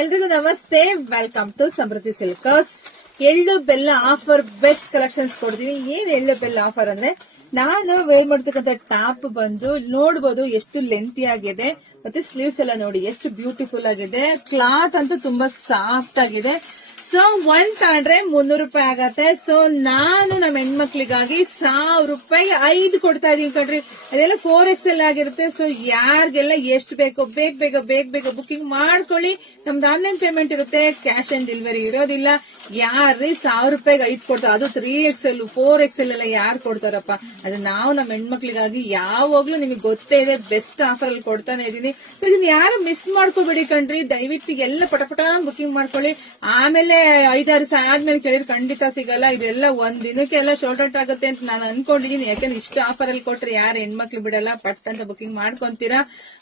ಎಲ್ರಿಗೂ ನಮಸ್ತೆ, welcome to ಸಮೃದ್ಧಿ ಸಿಲ್ಕರ್ಸ್. ಎಳ್ಳು ಬೆಲ್ಲ ಆಫರ್ ಬೆಸ್ಟ್ ಕಲೆಕ್ಷನ್ಸ್ ಕೊಡ್ತೀನಿ. ಏನ್ ಎಳ್ಳು ಬೆಲ್ಲ ಆಫರ್ ಅಂದ್ರೆ, ನಾನು ವೇರ್ ಮಾಡ್ತಕ್ಕಂಥ ಟಾಪ್ ಬಂದು ನೋಡಬಹುದು ಎಷ್ಟು ಲೆಂತಿ ಆಗಿದೆ, ಮತ್ತೆ ಸ್ಲೀವ್ಸ್ ಎಲ್ಲ ನೋಡಿ ಎಷ್ಟು ಬ್ಯೂಟಿಫುಲ್ ಆಗಿದೆ. ಕ್ಲಾತ್ ಅಂತೂ ತುಂಬಾ ಸಾಫ್ಟ್ ಆಗಿದೆ. ಸೊ ಒಂದ್ ತಗೊಂಡ್ರೆ 300 ರೂಪಾಯಿ ಆಗತ್ತೆ. ಸೊ ನಾನು ನಮ್ಮ ಹೆಣ್ಮಕ್ಳಿಗಾಗಿ 1000 ರೂಪಾಯಿ 5 ಕೊಡ್ತಾ ಇದೀನಿ ಕಣ್ರಿ. ಅದೆಲ್ಲ 4XL ಆಗಿರುತ್ತೆ. ಸೊ ಯಾರಿಗೆಲ್ಲ ಎಷ್ಟು ಬೇಕೋ ಬೇಗ ಬುಕಿಂಗ್ ಮಾಡ್ಕೊಳ್ಳಿ. ನಮ್ದು ಆನ್ಲೈನ್ ಪೇಮೆಂಟ್ ಇರುತ್ತೆ, ಕ್ಯಾಶ್ ಆನ್ ಡೆಲಿವರಿ ಇರೋದಿಲ್ಲ. ಯಾರ್ರಿ 1000 ರೂಪಾಯಿಗೆ 5 ಕೊಡ್ತಾರೆ, ಅದು 3XL 4XL ಎಲ್ಲ ಯಾರು ಕೊಡ್ತಾರಪ್ಪ. ಅದು ನಾವು ನಮ್ಮ ಹೆಣ್ಮಕ್ಳಿಗಾಗಿ ಯಾವಾಗ್ಲೂ ನಿಮಗೆ ಗೊತ್ತೇ ಇದೆ, ಬೆಸ್ಟ್ ಆಫರ್ ಅಲ್ಲಿ ಕೊಡ್ತಾನೆ ಇದೀನಿ. ಸೊ ಇದನ್ನ ಯಾರು ಮಿಸ್ ಮಾಡ್ಕೋಬೇಡಿ ಕಣ್ರಿ. ದಯವಿಟ್ಟು ಎಲ್ಲ ಪಟಪಟ ಬುಕಿಂಗ್ ಮಾಡ್ಕೊಳ್ಳಿ. ಆಮೇಲೆ 5-6 ದಿವಸ ಆದ್ಮೇಲೆ ಕೇಳಿದ್ರೆ ಖಂಡಿತ ಸಿಗಲ್ಲ. ಇದೆಲ್ಲ ಒಂದ್ ದಿನಕ್ಕೆ ಎಲ್ಲ ಶಾರ್ಟ್ ಔಟ್ ಆಗುತ್ತೆ ಅಂತ ನಾನು ಅನ್ಕೊಂಡಿದೀನಿ. ಯಾಕಂದ್ರೆ ಇಷ್ಟು ಆಫರ್ ಅಲ್ಲಿ ಕೊಟ್ರೆ ಯಾರು ಹೆಣ್ಮಕ್ಳು ಬಿಡಲ್ಲ, ಪಟ್ ಅಂತ ಬುಕಿಂಗ್ ಮಾಡ್ಕೊಂತೀರಾ.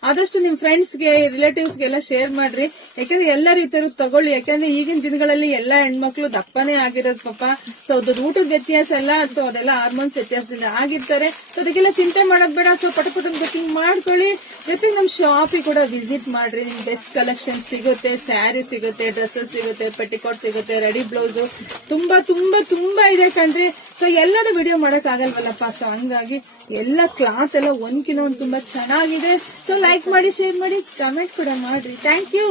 ಆದಷ್ಟು ನಿಮ್ ಫ್ರೆಂಡ್ಸ್ ಗೆ ರಿಲೇಟಿವ್ಸ್ ಗೆಲ್ಲ ಶೇರ್ ಮಾಡ್ರಿ. ಯಾಕಂದ್ರೆ ಎಲ್ಲರೂ ಈ ತರ ತಗೊಳ್ಳಿ. ಯಾಕಂದ್ರೆ ಈಗಿನ ದಿನಗಳಲ್ಲಿ ಎಲ್ಲಾ ಹೆಣ್ಮಕ್ಳು ದಪ್ಪನೇ ಆಗಿರೋದು ಪಾಪ. ಸೊ ಅದು ಊಟದ ವ್ಯತ್ಯಾಸ ಅಲ್ಲ, ಸೊ ಅದೆಲ್ಲ ಹಾರ್ಮೋನ್ಸ್ ವ್ಯತ್ಯಾಸದಿಂದ ಆಗಿರ್ತಾರೆ. ಸೊ ಅದಕ್ಕೆಲ್ಲ ಚಿಂತೆ ಮಾಡೋದ್ ಬೇಡ. ಸೊ ಪಟ ಬುಕಿಂಗ್ ಮಾಡ್ಕೊಳ್ಳಿ. ಜೊತೆಗೆ ನಮ್ ಶಾಪಿಗೆ ಕೂಡ ವಿಸಿಟ್ ಮಾಡ್ರಿ. ನಿಮ್ಗೆ ಬೆಸ್ಟ್ ಕಲೆಕ್ಷನ್ ಸಿಗುತ್ತೆ, ಸ್ಯಾರಿ ಸಿಗುತ್ತೆ, ಡ್ರೆಸ್ಸಸ್ ಸಿಗುತ್ತೆ, ಪೆಟಿಕೋಟ್ ಸಿಗುತ್ತೆ, ರೆಡಿ ಬ್ಲೌಸ್ ತುಂಬಾ ತುಂಬಾ ತುಂಬಾ ಇದೆ ಕಣ್ರಿ. ಸೊ ಎಲ್ಲರೂ ವಿಡಿಯೋ ಮಾಡಕ್ ಆಗಲ್ವಲ್ಲಪ್ಪ. ಸೊ ಹಂಗಾಗಿ ಎಲ್ಲ ಕ್ಲಾತ್ ಎಲ್ಲ ಒಂದ್ಕಿನ ಒಂದ್ ತುಂಬಾ ಚೆನ್ನಾಗಿದೆ. ಸೊ ಲೈಕ್ ಮಾಡಿ, ಶೇರ್ ಮಾಡಿ, ಕಮೆಂಟ್ ಕೂಡ ಮಾಡ್ರಿ. Thank you.